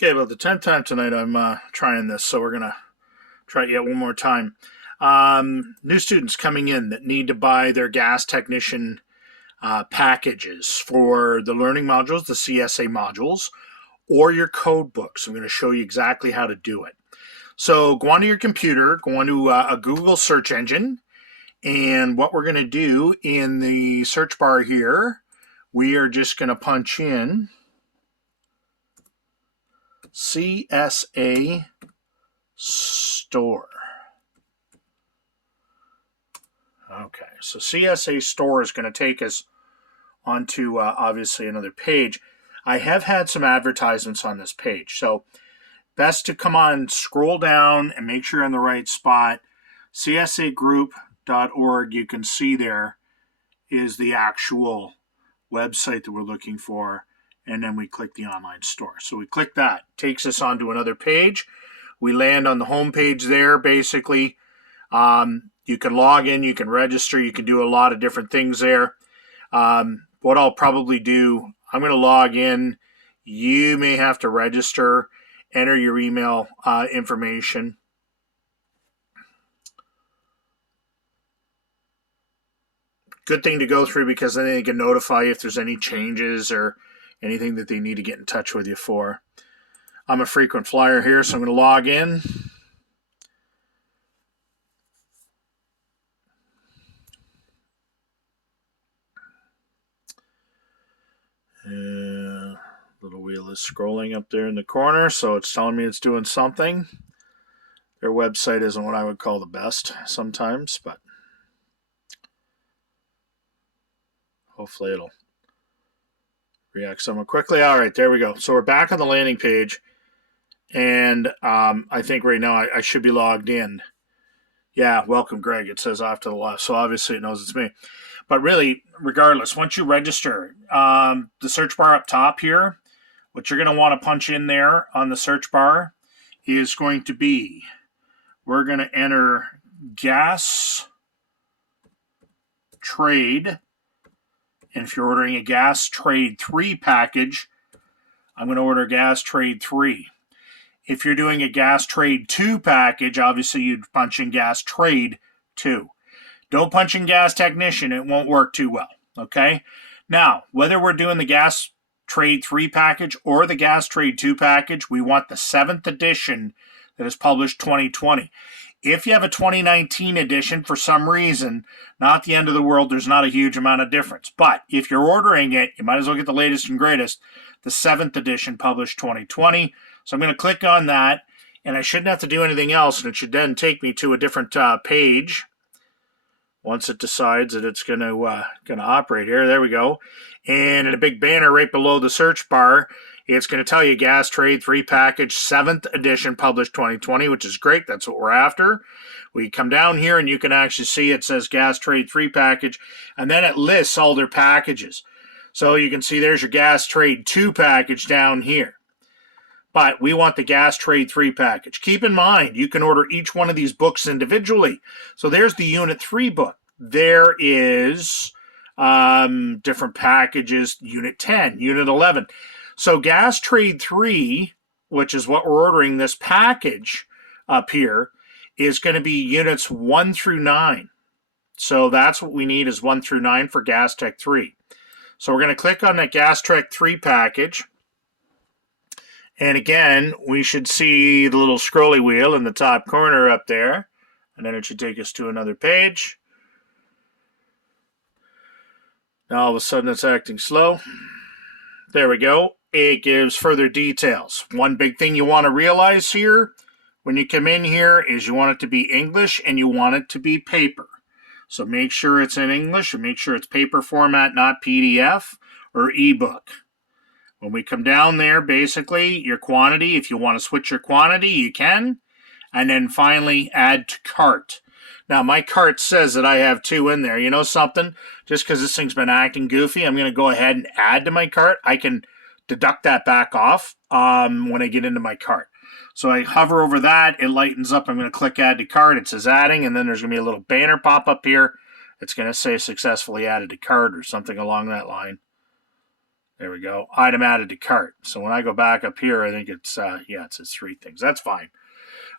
Okay, about the 10th time tonight I'm trying this, so we're going to try it yet one more time. New students coming in that need to buy their gas technician packages for the learning modules, the CSA modules, or your code books. I'm going to show you exactly how to do it. So go onto your computer, go onto a Google search engine, and what we're going to do in the search bar here, we are just going to punch in CSA Store. Okay, so CSA Store is going to take us onto obviously another page. I have had some advertisements on this page, so best to come on, scroll down, and make sure you're in the right spot. CSAgroup.org, you can see there is the actual website that we're looking for, and then we click the online store. So we click that, takes us onto another page. We land on the home page there, basically. You can log in, you can register, you can do a lot of different things there. What I'll probably do, I'm going to log in. You may have to register, enter your email information. Good thing to go through because then they can notify you if there's any changes or anything that they need to get in touch with you for. I'm a frequent flyer here, so I'm going to log in. Little wheel is scrolling up there in the corner, so it's telling me it's doing something. Their website isn't what I would call the best sometimes, but hopefully it'll react somewhat quickly. All right, there we go. So we're back on the landing page, and I think right now I should be logged in. Yeah, welcome, Greg. It says off to the left, so obviously it knows it's me. But really, regardless, once you register, the search bar up top here, what you're going to want to punch in there on the search bar is going to be, we're going to enter gas trade. And if you're ordering a gas trade 3 package, I'm going to order gas trade 3. If you're doing a gas trade 2 package, obviously you'd punch in gas trade 2. Don't punch in gas technician, it won't work too well, okay? Now, whether we're doing the gas trade 3 package or the gas trade 2 package, we want the 7th edition that is published 2020. If you have a 2019 edition, for some reason, not the end of the world, there's not a huge amount of difference. But if you're ordering it, you might as well get the latest and greatest, the 7th edition published 2020. So I'm going to click on that, and I shouldn't have to do anything else, and it should then take me to a different page once it decides that it's going to operate here. There we go. And in a big banner right below the search bar, it's going to tell you gas trade 3 package 7th edition published 2020, which is great. That's what we're after. We come down here and you can actually see it says gas trade 3 package, and then it lists all their packages. So you can see there's your gas trade 2 package down here. But we want the gas trade 3 package. Keep in mind, you can order each one of these books individually. So there's the Unit 3 book. There is different packages, Unit 10, Unit 11. So gas trade 3, which is what we're ordering this package up here, is going to be units 1 through 9. So that's what we need is 1 through 9 for Gas Tech 3. So we're going to click on that Gas Tech 3 package. And again, we should see the little scrolly wheel in the top corner up there. And then it should take us to another page. Now all of a sudden it's acting slow. There we go. It gives further details. One big thing you want to realize here when you come in here is you want it to be English and you want it to be paper. So make sure it's in English and make sure it's paper format, not PDF or ebook. When we come down there, basically, your quantity, if you want to switch your quantity, you can. And then finally, add to cart. Now, my cart says that I have 2 in there. You know something? Just because this thing's been acting goofy, I'm going to go ahead and add to my cart. I can deduct that back off when I get into my cart. So I hover over that. It lightens up. I'm going to click Add to Cart. It says Adding, and then there's going to be a little banner pop up here. It's going to say Successfully Added to Cart or something along that line. There we go. Item added to cart. So when I go back up here, I think it's, yeah, it says 3 things. That's fine.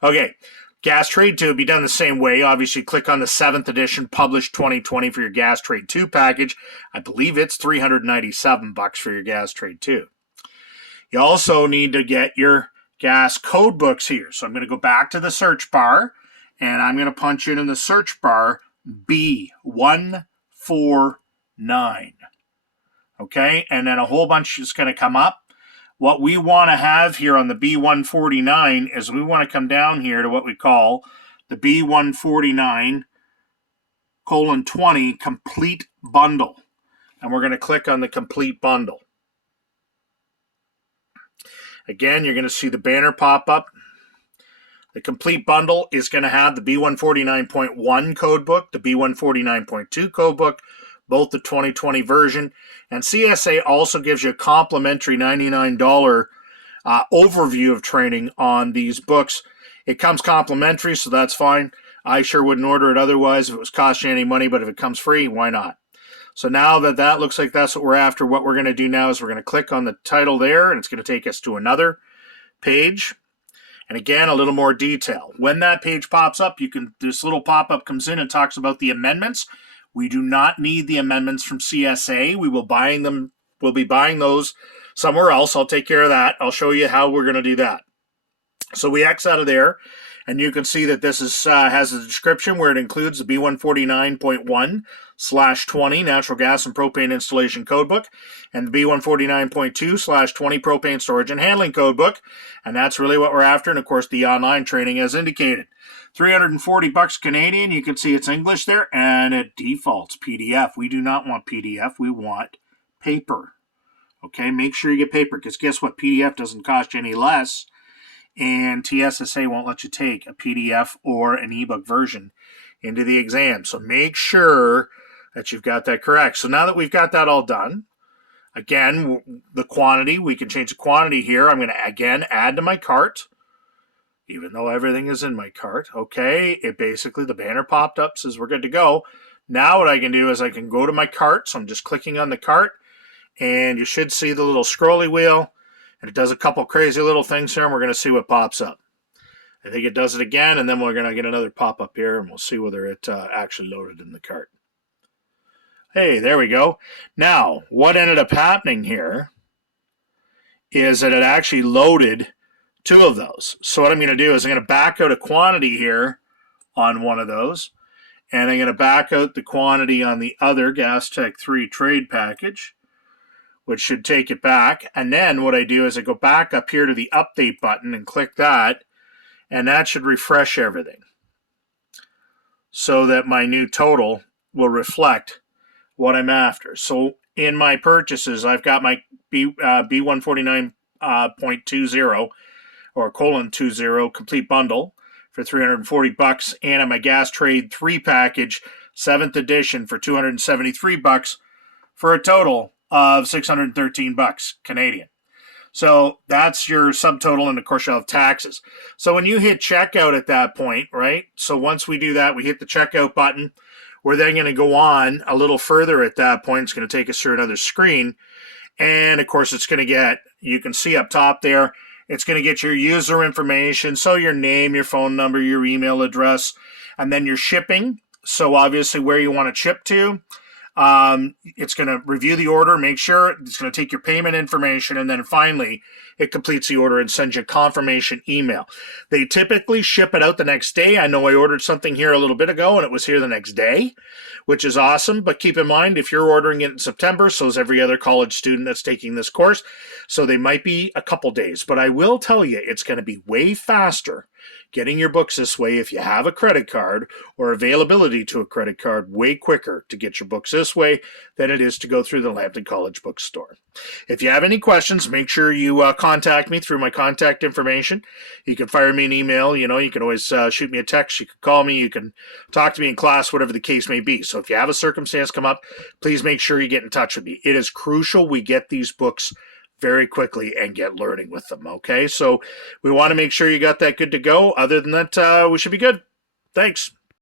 Okay. Gas Trade 2 will be done the same way. Obviously, click on the 7th edition, published 2020 for your Gas Trade 2 package. I believe it's $397 for your Gas Trade 2. You also need to get your gas code books here. So I'm going to go back to the search bar, and I'm going to punch in the search bar B149. Okay, and then a whole bunch is going to come up. What we want to have here on the B149 is we want to come down here to what we call the B149:20 complete bundle. And we're going to click on the complete bundle. Again, you're going to see the banner pop up. The complete bundle is going to have the B149.1 code book, the B149.2 code book, both the 2020 version. And CSA also gives you a complimentary $99 overview of training on these books. It comes complimentary, so that's fine. I sure wouldn't order it otherwise if it was costing you any money, but if it comes free, why not? So now that looks like that's what we're after, what we're going to do now is we're going to click on the title there, and it's going to take us to another page. And again, a little more detail. When that page pops up, this little pop-up comes in and talks about the amendments. We do not need the amendments from CSA. We'll be buying those somewhere else. I'll take care of that. I'll show you how we're going to do that. So we X out of there, and you can see that this has a description where it includes the B149.1/20 natural gas and propane installation codebook, and the B149.2/20 propane storage and handling codebook, and that's really what we're after. And of course, the online training as indicated. $340 Canadian. You can see it's English there, and it defaults PDF. We do not want PDF. We want paper. Okay, make sure you get paper, because guess what? PDF doesn't cost you any less, and TSSA won't let you take a PDF or an ebook version into the exam. So make sure that you've got that correct. So now that we've got that all done, again, the quantity, we can change the quantity here. I'm going to, again, add to my cart, even though everything is in my cart. Okay, the banner popped up, says we're good to go. Now what I can do is I can go to my cart. So I'm just clicking on the cart, and you should see the little scrolly wheel, and it does a couple crazy little things here, and we're going to see what pops up. I think it does it again, and then we're going to get another pop-up here, and we'll see whether it actually loaded in the cart. Hey, there we go. Now, what ended up happening here is that it actually loaded 2 of those. So what I'm going to do is I'm going to back out a quantity here on one of those, and I'm going to back out the quantity on the other Gas Tech 3 trade package, which should take it back. And then what I do is I go back up here to the update button and click that, and that should refresh everything so that my new total will reflect what I'm after. So in my purchases, I've got my B149.20 or :20 complete bundle for $340, and on my Gas Trade 3 package, 7th edition, for $273, for a total of $613 Canadian. So that's your subtotal, and of course you'll have taxes. So when you hit checkout at that point, right? So once we do that, we hit the checkout button. We're then going to go on a little further at that point. It's going to take us through another screen. And of course it's going to get, you can see up top there, it's going to get your user information. So your name, your phone number, your email address, and then your shipping. So obviously where you want to ship to. It's going to review the order, make sure it's going to take your payment information, and then finally it completes the order and sends you a confirmation email. They typically ship it out the next day. I know I ordered something here a little bit ago and it was here the next day, which is awesome. But keep in mind, if you're ordering it in September, so is every other college student that's taking this course, so they might be a couple days. But I will tell you, it's going to be way faster getting your books this way if you have a credit card or availability to a credit card, way quicker to get your books this way than it is to go through the Lambton College bookstore. If you have any questions, make sure you contact me through my contact information. You can fire me an email. You can always shoot me a text. You can call me. You can talk to me in class, whatever the case may be. So if you have a circumstance come up, please make sure you get in touch with me. It is crucial we get these books very quickly and get learning with them, okay? So we want to make sure you got that good to go. Other than that, we should be good. Thanks.